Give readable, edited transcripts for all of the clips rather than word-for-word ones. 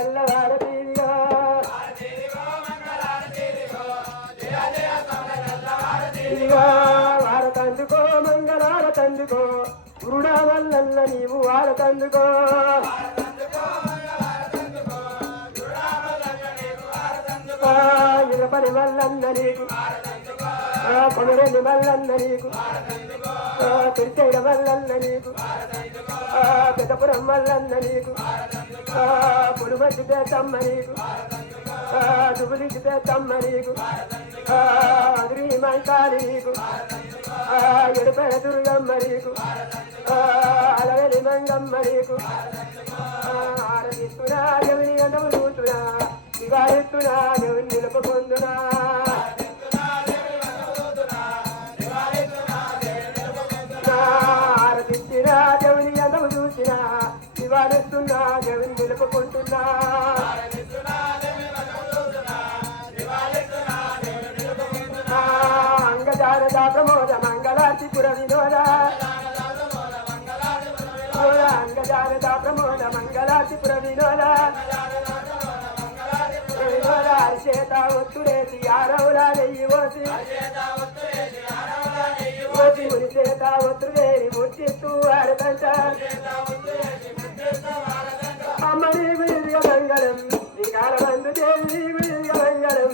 గల్లవారతీదిగో ఇదిగో వారతందుకో మంగళారతందుకో గురుడా వల్ల నీవు వారతందుకో ఇరపని వల్లన్న నీకు కొమరెల్లి వల్లన్న నీకు తిరిచైడ వల్లన్న నీకు పెద్దపురం వల్లన్న నీకు పులుమతి పేతమ్మ నీకు దుబులికి పేతమ్మ నీకు అదురి మైకాలి నీకు ఎడుపై దుర్గమ్మ నీకు అలవెలి మంగమ్మ నీకు ఆరగిస్తున్నా ఎవరి అందములుతున్నా నివారిస్తున్నా ఎవరి నిలుపుకుందునా ఆరగిస్తున్నా ఎవరి అందము చూసినా నివారిస్తున్నా ఎవరి నిలుపుకుంటున్నా అంగజానద ప్రమోద మంగళాతిపుర వినోద అంగజానద ప్రమోద మంగళాతిపుర వినోద చేత ఒత్తురేసి ఆరవులా నెయ్యి ఓసి ముని చేత ఒత్తులేని ముట్టిస్తూ ఆడతంట అమ్మ నీకు ఇదిగ మంగళం నీ కాలమందు దేవి నీకు ఇదిగ మంగళం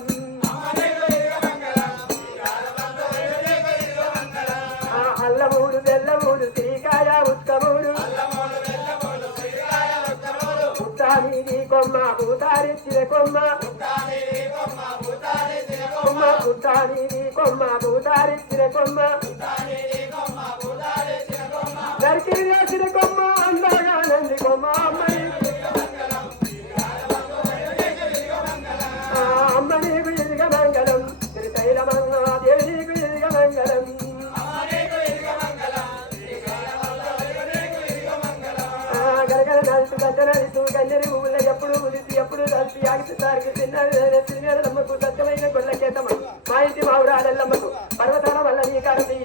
అల్లమూడు బెల్లమూడు శ్రీకాయ ఉత్కమూడు పుట్టాని కొమ్మ భూతారిచ్చిన కొమ్మ పుట్టాని కొమ్మ భూతారిచ్చిన కొమ్మ నరికి వేసిన కొమ్మ అందగా నంది కొమ్మ అమ్మని అమ్మ నీకు ఇదిగ మంగళం శ్రీశైల మంగళదేవి నీకు ఇదిగ మంగళం గరగర నలుసు గడ్డ నలుసు గంజరి ఊళ్ళ ఎప్పుడు ఉలిసి ఎప్పుడు కలిసి ఆగిసి తారికి తిన్నమ్మకు సత్యమైన గొల్లకేతమ్మ మా ఇంటి మావురాలమ్మకు పర్వతాల వల్ల నీ కారతి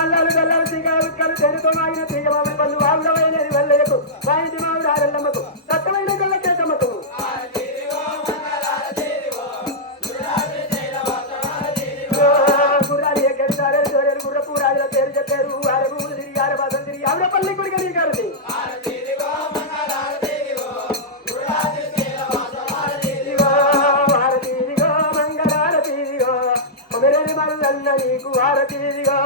అల్లాలు గల్లాలు తీగ ఉత్కలు తెరుతో మాగిన తీగ మామిడి పళ్ళు ఆవులమైన వల్లయ్యకు మా ఇంటి మావురాలమ్మకు సత్యమైన గొల్లకేతమ్మకు గుర్రపూరాజుల పేరు చెప్పారు ఆరభూములు తిరిగి ఆరబాసం తిరిగి ఆవిడపల్లి గుడిగా నీ కారతి ఆరతీదిగో మంగళారతీదిగో కొమరెల్లి మల్లన్న నీకు ఆరతీదిగో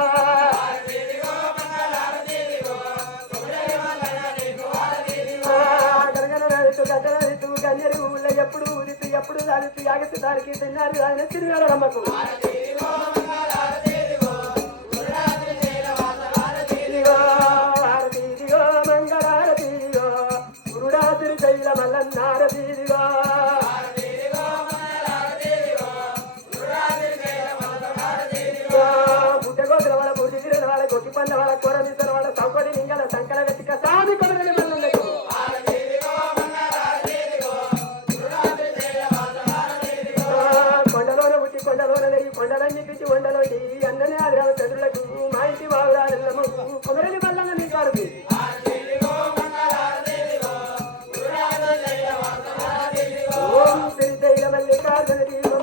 గరగన నడుతూ గడ్డ నడుతూ గంజరి ఊళ్ళ ఎప్పుడు ఊరితూ ఎప్పుడు దాడుతూ యాగసి దానికి తిన్నారు ఆయన తిరిగాడు రమ్మకు ఆరతీదిగో మంగళారతీదిగో గురుడాతిరి శైల మల్లన్నారతీదిగో పుట్టగోతుల వాళ్ళ పుట్టిగిరిల వాళ్ళ గొట్టి పండ్ల వాళ్ళ కూరమిస్తున్న వాళ్ళ సంపడి లింగల సంకల వెతిక సామి కొమరెల్లి మల్లన్నకు కొండలోన పుట్టి కొండలోన నెయ్యి కొండలన్నీ పిచ్చి వండలోని అన్ననే ఆగ్రహ చదువులకు మా ఇంటి బావురాలమ్మకు కొమరెల్లి మల్లన్న నీ కారుది ఓం శ్రీశైల మల్లికార్జున దీపం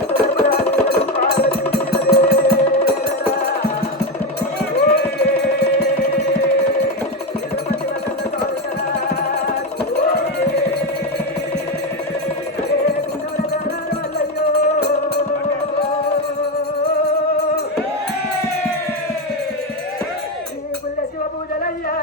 శివ పూజలయ్యా